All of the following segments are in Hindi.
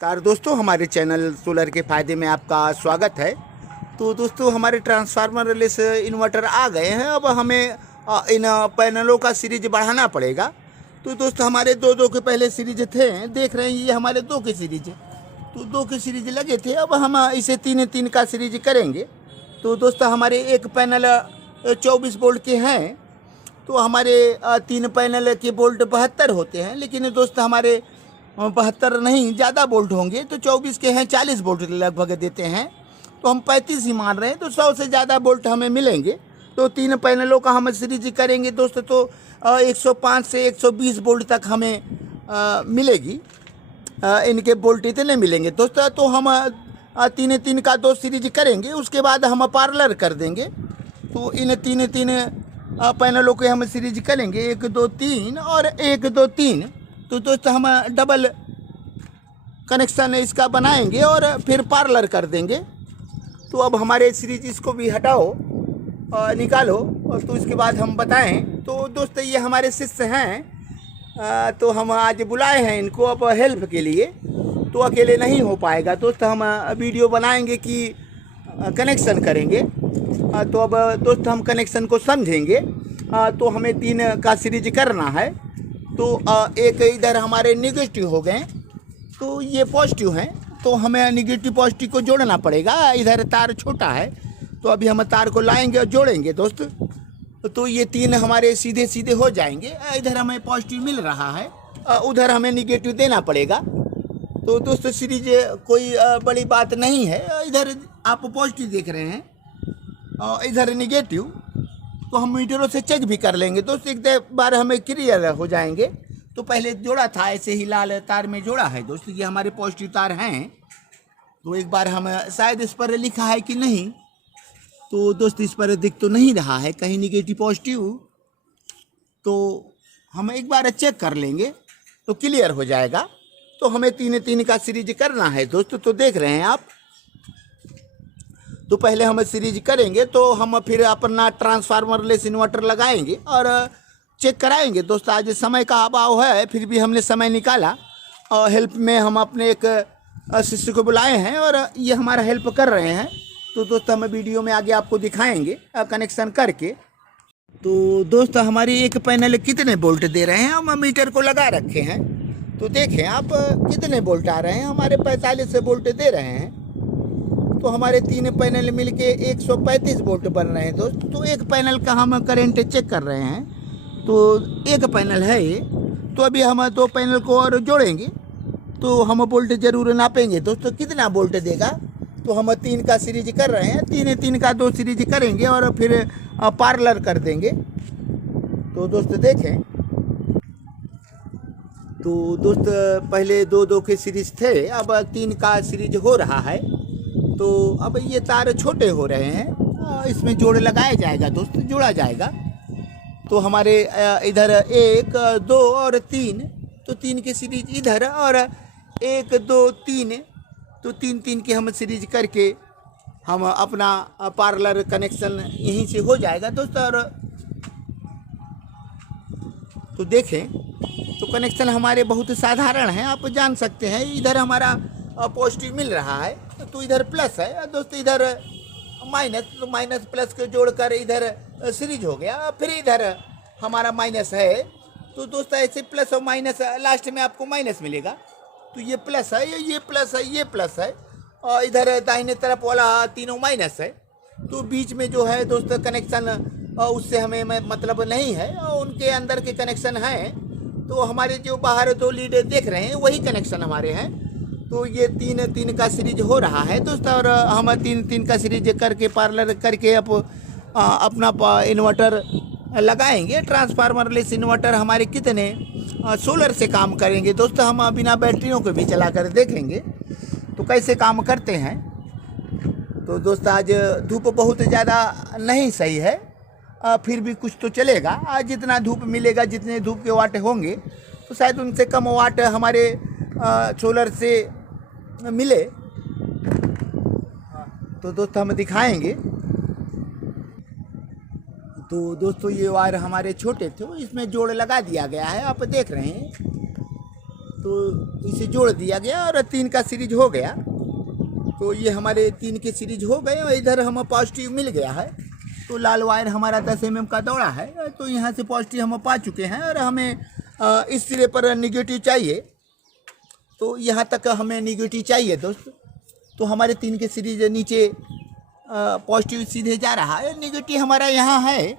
कार दोस्तों, हमारे चैनल सोलर के फ़ायदे में आपका स्वागत है। तो दोस्तों, हमारे ट्रांसफार्मर लेस इन्वर्टर आ गए हैं। अब हमें इन पैनलों का सीरीज बढ़ाना पड़ेगा। तो दोस्तों, हमारे दो के पहले सीरीज थे, देख रहे हैं ये हमारे 2 के सीरीज। तो 2 के सीरीज लगे थे, अब हम इसे 3 का सीरीज करेंगे। तो दोस्तों, हमारे एक पैनल 24 वोल्ट के हैं। तो हमारे 3 पैनल के वोल्ट 72 होते हैं, लेकिन दोस्त हमारे 72 नहीं ज़्यादा वोल्ट होंगे। तो 24 के हैं 40 वोल्ट लगभग देते हैं। तो हम 35 ही मान रहे हैं, तो 100 से ज़्यादा वोल्ट हमें मिलेंगे। तो 3 पैनलों का हम सीरीज करेंगे दोस्तों, तो 105 से 120 वोल्ट तक हमें मिलेगी। इनके वोल्ट इतने मिलेंगे दोस्तों। तो हम 3 का 2 सीरीज करेंगे, उसके बाद हम पार्लर कर देंगे। तो इन 3 पैनलों के हम सीरीज करेंगे, 1 2 3 और 1 2 3। तो दोस्तों, हम डबल कनेक्शन इसका बनाएंगे और फिर पार्लर कर देंगे। तो अब हमारे सीरीज इसको भी हटाओ और निकालो, और तो इसके बाद हम बताएं। तो दोस्तों, ये हमारे शिष्य हैं। तो हम आज बुलाए हैं इनको अब हेल्प के लिए। तो अकेले नहीं हो पाएगा दोस्तों, हम वीडियो बनाएंगे कि कनेक्शन करेंगे। तो अब दोस्तों, हम कनेक्शन को समझेंगे। तो हमें 3 का सीरीज करना है। तो एक इधर हमारे निगेटिव हो गए, तो ये पॉजिटिव हैं। तो हमें निगेटिव पॉजिटिव को जोड़ना पड़ेगा। इधर तार छोटा है, तो अभी हम तार को लाएंगे और जोड़ेंगे दोस्त। तो ये 3 हमारे सीधे सीधे हो जाएंगे। इधर हमें पॉजिटिव मिल रहा है, उधर हमें निगेटिव देना पड़ेगा। तो दोस्तों, सीरीज कोई बड़ी बात नहीं है। इधर आप पॉजिटिव देख रहे हैं और इधर निगेटिव। तो हम मीटरों से चेक भी कर लेंगे दोस्तों, एक बार हमें क्लियर हो जाएंगे। तो पहले जोड़ा था, ऐसे ही लाल तार में जोड़ा है दोस्तों। ये हमारे पॉजिटिव तार हैं। तो एक बार हम शायद इस पर लिखा है कि नहीं, तो दोस्त इस पर दिख तो नहीं रहा है कहीं निगेटिव पॉजिटिव। तो हम एक बार चेक कर लेंगे तो क्लियर हो जाएगा। तो हमें 3 का सीरीज करना है दोस्तों। तो देख रहे हैं आप। तो पहले हम सीरीज करेंगे, तो हम फिर अपना ट्रांसफार्मर लेस इन्वर्टर लगाएंगे और चेक कराएंगे दोस्तों। आज समय का अभाव है, फिर भी हमने समय निकाला और हेल्प में हम अपने एक शिष्य को बुलाए हैं और ये हमारा हेल्प कर रहे हैं। तो दोस्तों, हम वीडियो में आगे आपको दिखाएंगे कनेक्शन करके। तो दोस्तों, हमारी एक पैनल कितने वोल्ट दे रहे हैं, हम मीटर को लगा रखे हैं। तो देखें आप कितने वोल्ट आ रहे हैं, हमारे 45 वोल्ट दे रहे हैं। तो हमारे 3 पैनल मिलके 135 वोल्ट बन रहे हैं दोस्त। तो एक पैनल का हम करंट चेक कर रहे हैं। तो एक पैनल है ये। तो अभी हम 2 पैनल को और जोड़ेंगे, तो हम वोल्ट जरूर नापेंगे दोस्तों कितना वोल्ट देगा। तो हम 3 का सीरीज कर रहे हैं, 3 का 2 सीरीज करेंगे और फिर पार्लर कर देंगे। तो दोस्त देखें। तो दोस्त, पहले 2 के सीरीज थे, अब 3 का सीरीज हो रहा है। तो अब ये तार छोटे हो रहे हैं, इसमें जोड़ लगाया जाएगा दोस्त, जोड़ा जाएगा। तो हमारे इधर 1 2 और 3, तो 3 के सीरीज इधर और 1 2 3। तो 3 के हम सीरीज करके हम अपना पार्लर कनेक्शन यहीं से हो जाएगा दोस्त। और तो देखें, तो कनेक्शन हमारे बहुत साधारण हैं, आप जान सकते हैं। इधर हमारा पॉजिटिव मिल रहा है, तो इधर प्लस है दोस्तों, इधर माइनस। तो माइनस प्लस को जोड़कर इधर सीरीज हो गया, फिर इधर हमारा माइनस है। तो दोस्तों, ऐसे प्लस और माइनस, लास्ट में आपको माइनस मिलेगा। तो ये प्लस है, ये प्लस है, ये प्लस है, और इधर दाहिने तरफ वाला तीनों माइनस है। तो बीच में जो है दोस्तों कनेक्शन, उससे हमें मतलब नहीं है, और उनके अंदर के कनेक्शन हैं। तो हमारे जो बाहर 2 लीड देख रहे हैं वही कनेक्शन हमारे हैं। तो ये 3 का सीरीज हो रहा है दोस्तों। और हम 3 का सीरीज करके पार्लर करके अब अपना इन्वर्टर लगाएंगे। ट्रांसफार्मर लेस इन्वर्टर हमारे कितने सोलर से काम करेंगे दोस्तों, हम बिना बैटरियों के भी चला कर देखेंगे तो कैसे काम करते हैं। तो दोस्तों, आज धूप बहुत ज़्यादा नहीं सही है, फिर भी कुछ तो चलेगा। आज जितना धूप मिलेगा, जितने धूप के वाट होंगे, तो शायद उनसे कम वाट हमारे सोलर से मिले। तो दोस्तों, हम दिखाएंगे। तो दोस्तों, ये वायर हमारे छोटे थे, इसमें जोड़ लगा दिया गया है, आप देख रहे हैं। तो इसे जोड़ दिया गया और 3 का सीरीज हो गया। तो ये हमारे 3 के सीरीज हो गए और इधर हमें पॉजिटिव मिल गया है। तो लाल वायर हमारा 10 mm का दौड़ा है, तो यहाँ से पॉजिटिव हम पा चुके हैं और हमें इस सिरे पर निगेटिव चाहिए। तो यहाँ तक हमें निगेटिव चाहिए दोस्त। तो हमारे 3 के सीरीज नीचे पॉजिटिव सीधे जा रहा है, निगेटिव हमारा यहाँ है,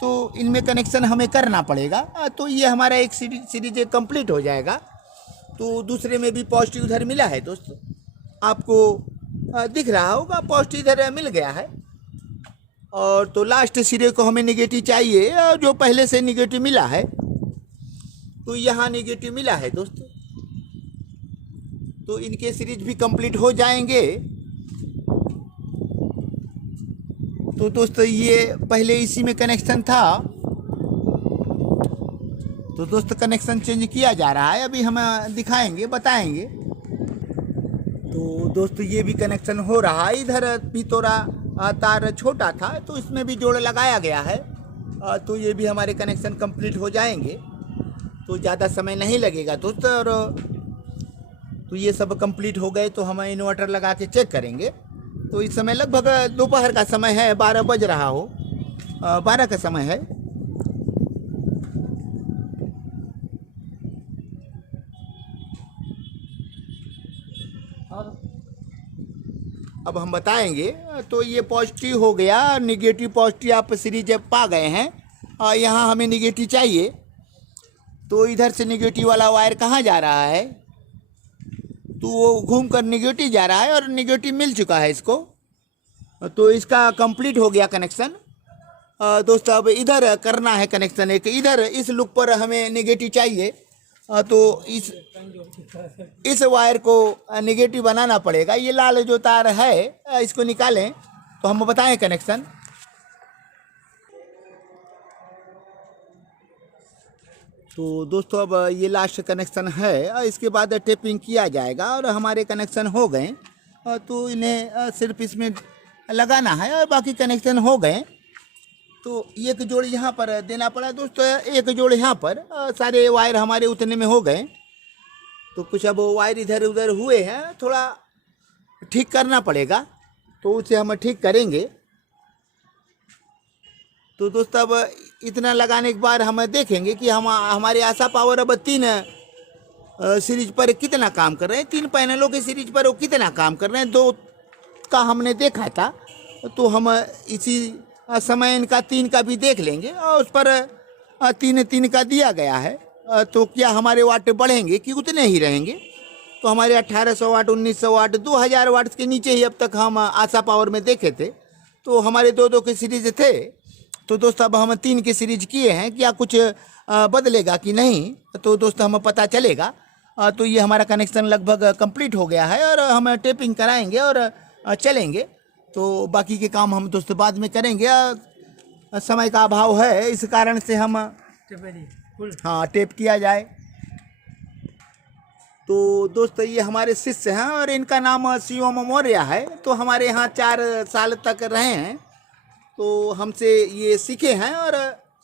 तो इनमें कनेक्शन हमें करना पड़ेगा। तो ये हमारा एक सीरीज कंप्लीट हो जाएगा। तो दूसरे में भी पॉजिटिव इधर मिला है दोस्त, आपको दिख रहा होगा पॉजिटिव इधर मिल गया है। और तो लास्ट सिरे को हमें निगेटिव चाहिए, जो पहले से निगेटिव मिला है। तो यहाँ निगेटिव मिला है दोस्त, तो इनके सीरीज भी कंप्लीट हो जाएंगे। तो दोस्तों ये पहले इसी में कनेक्शन था, तो दोस्त कनेक्शन चेंज किया जा रहा है, अभी हम दिखाएंगे बताएंगे। तो दोस्तों ये भी कनेक्शन हो रहा है, इधर भी थोड़ा तार छोटा था तो इसमें भी जोड़ लगाया गया है। तो ये भी हमारे कनेक्शन कंप्लीट हो जाएंगे, तो ज़्यादा समय नहीं लगेगा दोस्त। और तो ये सब कंप्लीट हो गए तो हम इन्वर्टर लगा के चेक करेंगे। तो इस समय लगभग दोपहर का समय है, 12 बज रहा हो, 12 का समय है। अब हम बताएंगे। तो ये पॉजिटिव हो गया, निगेटिव पॉजिटिव आप सीरीज पा गए हैं। यहाँ हमें निगेटिव चाहिए, तो इधर से निगेटिव वाला वायर कहाँ जा रहा है, तो वो घूम कर निगेटिव जा रहा है और निगेटिव मिल चुका है इसको। तो इसका कंप्लीट हो गया कनेक्शन। दोस्तों अब इधर करना है कनेक्शन, एक इधर इस लूप पर हमें निगेटिव चाहिए। तो इस वायर को निगेटिव बनाना पड़ेगा। ये लाल जो तार है इसको निकालें तो हम बताएं कनेक्शन। तो दोस्तों अब ये लास्ट कनेक्शन है, इसके बाद टेपिंग किया जाएगा और हमारे कनेक्शन हो गए। तो इन्हें सिर्फ इसमें लगाना है और बाकी कनेक्शन हो गए। तो एक जोड़ यहाँ पर देना पड़ा दोस्तों, एक जोड़ यहाँ पर, सारे वायर हमारे उतने में हो गए। तो कुछ अब वायर इधर उधर हुए हैं, थोड़ा ठीक करना पड़ेगा, तो उसे हम ठीक करेंगे। तो दोस्तों अब इतना लगाने के बाद हम देखेंगे कि हमारे आशा पावर अब 3 सीरीज पर कितना काम कर रहे हैं, 3 पैनलों के सीरीज पर वो कितना काम कर रहे हैं। 2 का हमने देखा था, तो हम इसी समय इनका 3 का भी देख लेंगे। और उस पर 3 का दिया गया है, तो क्या हमारे वाट बढ़ेंगे कि उतने ही रहेंगे। तो हमारे 1800 वाट, 1900 वाट, 2000 वाट के नीचे ही अब तक हम आशा पावर में देखे थे। तो हमारे 2 के सीरीज थे। तो दोस्तों अब हम 3 के सीरीज किए हैं, क्या कुछ बदलेगा कि नहीं, तो दोस्तों हमें पता चलेगा। तो ये हमारा कनेक्शन लगभग कंप्लीट हो गया है और हम टेपिंग कराएंगे और चलेंगे। तो बाकी के काम हम दोस्तों बाद में करेंगे, समय का अभाव है, इस कारण से हम टेप किया जाए। तो दोस्तों ये हमारे शिष्य हैं और इनका नाम शिवम मौर्य है। तो हमारे यहाँ 4 साल तक रहे हैं, तो हमसे ये सीखे हैं और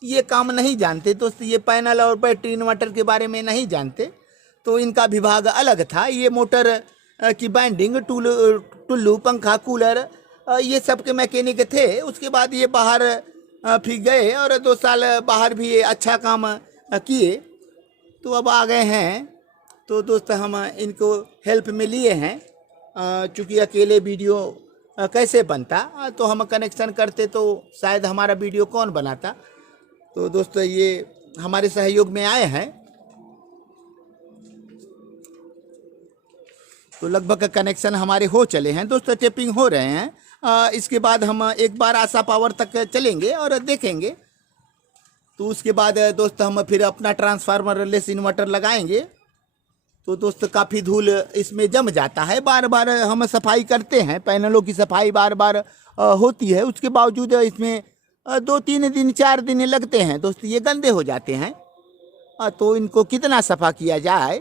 ये काम नहीं जानते दोस्तों, ये पैनल और बैटरी इन्वर्टर के बारे में नहीं जानते। तो इनका विभाग अलग था, ये मोटर की बाइंडिंग, टुल्लू, पंखा, कूलर, ये सब के मैकेनिक थे। उसके बाद ये बाहर फिर गए और 2 साल बाहर भी ये अच्छा काम किए, तो अब आ गए हैं। तो दोस्तों हम इनको हेल्प में लिए हैं, चूँकि अकेले वीडियो कैसे बनता, तो हम कनेक्शन करते तो शायद हमारा वीडियो कौन बनाता। तो दोस्तों ये हमारे सहयोग में आए हैं। तो लगभग कनेक्शन हमारे हो चले हैं दोस्तों, टेपिंग हो रहे हैं। इसके बाद हम एक बार आशा पावर तक चलेंगे और देखेंगे। तो उसके बाद दोस्तों हम फिर अपना ट्रांसफार्मर लेस इन्वर्टर लगाएंगे। तो दोस्तों काफ़ी धूल इसमें जम जाता है, बार बार हम सफाई करते हैं, पैनलों की सफाई बार बार होती है, उसके बावजूद इसमें 2-3 दिन 4 दिन लगते हैं दोस्तों, ये गंदे हो जाते हैं। तो इनको कितना सफ़ा किया जाए,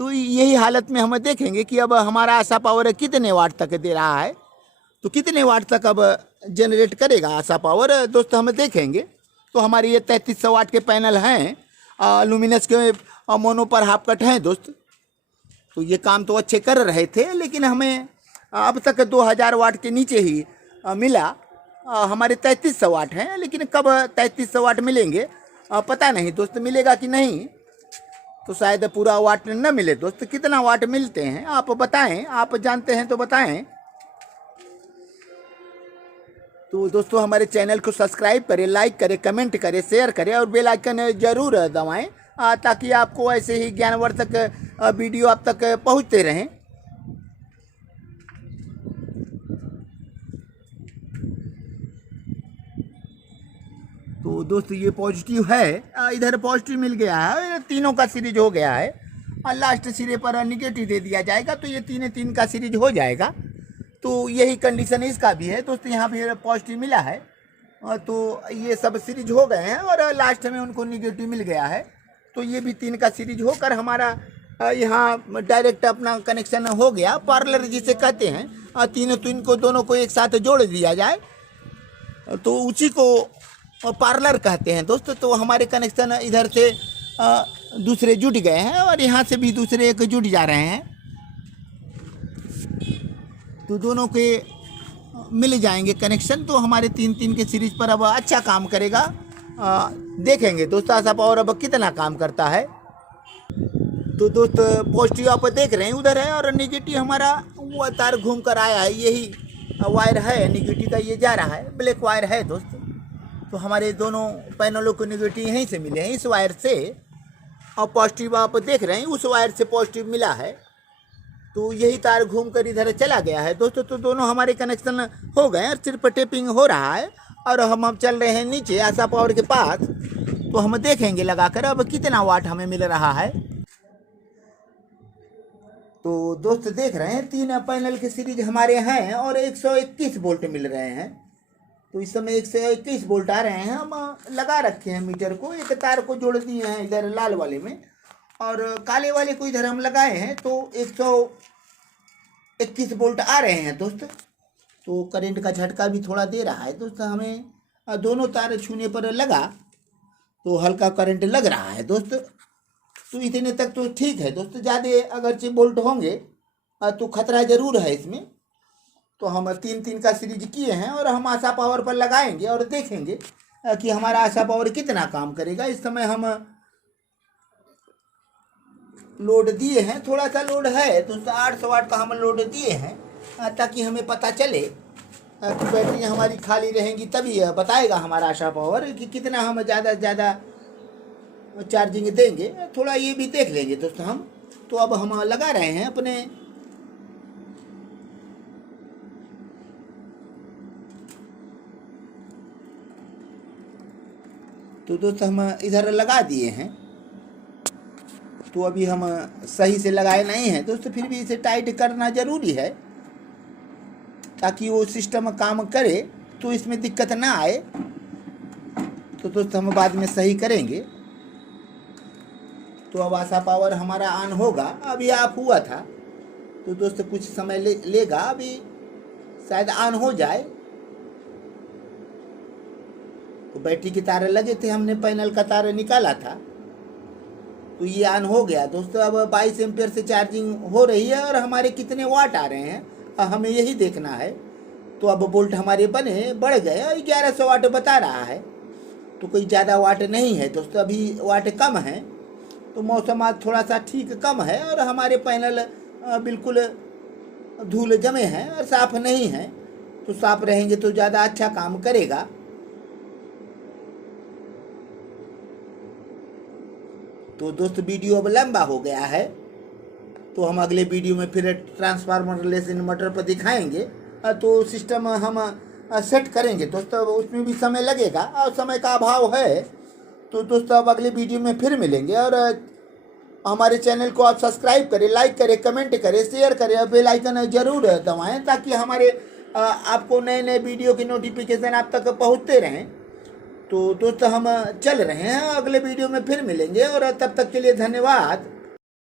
तो यही हालत में हम देखेंगे कि अब हमारा आशा पावर कितने वाट तक दे रहा है, तो कितने वाट तक अब जनरेट करेगा आशा पावर दोस्तों हम देखेंगे। तो हमारे ये 3300 वाट के पैनल हैं, लुमिनस के मोनो पर हाफ कट हैं दोस्त। तो ये काम तो अच्छे कर रहे थे, लेकिन हमें अब तक 2000 वाट के नीचे ही मिला। हमारे 3300 वाट हैं, लेकिन कब 3300 वाट मिलेंगे पता नहीं दोस्त, मिलेगा कि नहीं तो शायद पूरा वाट न मिले दोस्त। कितना वाट मिलते हैं आप बताएं, आप जानते हैं तो बताएं। तो दोस्तों हमारे चैनल को सब्सक्राइब करें, लाइक करें, कमेंट करें, शेयर करें और बेल आइकन जरूर दबाएं ताकि आपको ऐसे ही ज्ञानवर्धक वीडियो आप तक पहुंचते रहें। तो दोस्त ये पॉजिटिव है, इधर पॉजिटिव मिल गया है, तीनों का सीरीज हो गया है और लास्ट सिरे पर निगेटिव दे दिया जाएगा तो ये 3 का सीरीज हो जाएगा। तो यही कंडीशन इसका भी है दोस्त, यहाँ भी पॉजिटिव मिला है तो ये सब सीरीज हो गए हैं और लास्ट में उनको निगेटिव मिल गया है। तो ये भी 3 का सीरीज होकर हमारा यहाँ डायरेक्ट अपना कनेक्शन हो गया। पार्लर जिसे कहते हैं, तीनों को दोनों को एक साथ जोड़ दिया जाए तो उसी को पार्लर कहते हैं दोस्त। तो हमारे कनेक्शन इधर से दूसरे जुट गए हैं और यहाँ से भी दूसरे एक जुट जा रहे हैं, तो दोनों के मिल जाएंगे कनेक्शन। तो हमारे 3 के सीरीज पर अब अच्छा काम करेगा। देखेंगे दोस्त आशा पावर अब कितना काम करता है। तो दोस्त पॉजिटिव आप देख रहे हैं उधर है और निगेटिव हमारा वो तार घूम कर आया है, यही वायर है निगेटिव का, ये जा रहा है, ब्लैक वायर है दोस्त। तो हमारे दोनों पैनलों को निगेटिव यहीं से मिले हैं, इस वायर से, और पॉजिटिव आप देख रहे हैं उस वायर से पॉजिटिव मिला है। तो यही तार घूम कर इधर चला गया है दोस्तों। तो दोनों हमारे कनेक्शन हो गए और सिर्फ टेपिंग हो रहा है और हम अब चल रहे हैं नीचे आशा पावर के पास। तो हम देखेंगे लगाकर अब कितना वाट हमें मिल रहा है। तो दोस्त देख रहे हैं 3 पैनल के सीरीज हमारे हैं और 121 वोल्ट मिल रहे हैं। तो इस समय 121 वोल्ट आ रहे हैं। हम लगा रखे हैं मीटर को, एक तार को जोड़ दिए हैं इधर लाल वाले में और काले वाले को इधर हम लगाए हैं। तो 121 वोल्ट आ रहे हैं दोस्त। तो करंट का झटका भी थोड़ा दे रहा है दोस्त, हमें दोनों तार छूने पर लगा तो हल्का करंट लग रहा है दोस्त। तो इतने तक तो ठीक है दोस्त, ज़्यादा अगरचे वोल्ट होंगे तो खतरा ज़रूर है इसमें। तो हम 3 का सीरीज किए हैं और हम आशा पावर पर लगाएंगे और देखेंगे कि हमारा आशा पावर कितना काम करेगा। इस समय हम लोड दिए हैं, थोड़ा सा लोड है तो 800 वाट का हम लोड दिए हैं ताकि हमें पता चले कि बैटरी हमारी खाली रहेंगी तभी बताएगा हमारा आशा पावर कि कितना हम ज़्यादा से ज़्यादा चार्जिंग देंगे। थोड़ा ये भी देख लेंगे दोस्तों हम। तो अब हम लगा रहे हैं अपने तो दोस्तों हम इधर लगा दिए हैं। तो अभी हम सही से लगाए नहीं हैं दोस्तों, फिर भी इसे टाइट करना ज़रूरी है ताकि वो सिस्टम काम करे तो इसमें दिक्कत ना आए। तो दोस्तों हम बाद में सही करेंगे। तो अब आशा पावर हमारा ऑन होगा, अभी ऑफ हुआ था तो दोस्तों कुछ समय लेगा, अभी शायद ऑन हो जाए। तो बैटरी के तार लगे थे, हमने पैनल का तार निकाला था तो ये ऑन हो गया दोस्तों। अब 22 एम्पियर से चार्जिंग हो रही है और हमारे कितने वाट आ रहे हैं हमें यही देखना है। तो अब वोल्ट हमारे बढ़ गए और 1100 वाट बता रहा है। तो कोई ज़्यादा वाट नहीं है दोस्तों, अभी वाट कम है। तो मौसम आज थोड़ा सा ठीक कम है और हमारे पैनल बिल्कुल धूल जमे हैं और साफ़ नहीं हैं। तो साफ़ रहेंगे तो ज़्यादा अच्छा काम करेगा। तो दोस्त वीडियो अब लंबा हो गया है, तो हम अगले वीडियो में फिर ट्रांसफार्मर रिलेस इन्वर्टर पर दिखाएंगे। तो सिस्टम हम सेट करेंगे दोस्तों, उसमें भी समय लगेगा और समय का अभाव है। तो दोस्तों अब अगले वीडियो में फिर मिलेंगे और हमारे चैनल को आप सब्सक्राइब करें, लाइक करें, कमेंट करें, शेयर करें और बेल आइकन जरूर दबाएं ताकि हमारे आपको नए वीडियो की नोटिफिकेशन आप तक पहुँचते रहें। तो दोस्तों हम चल रहे हैं, अगले वीडियो में फिर मिलेंगे और तब तक के लिए धन्यवाद।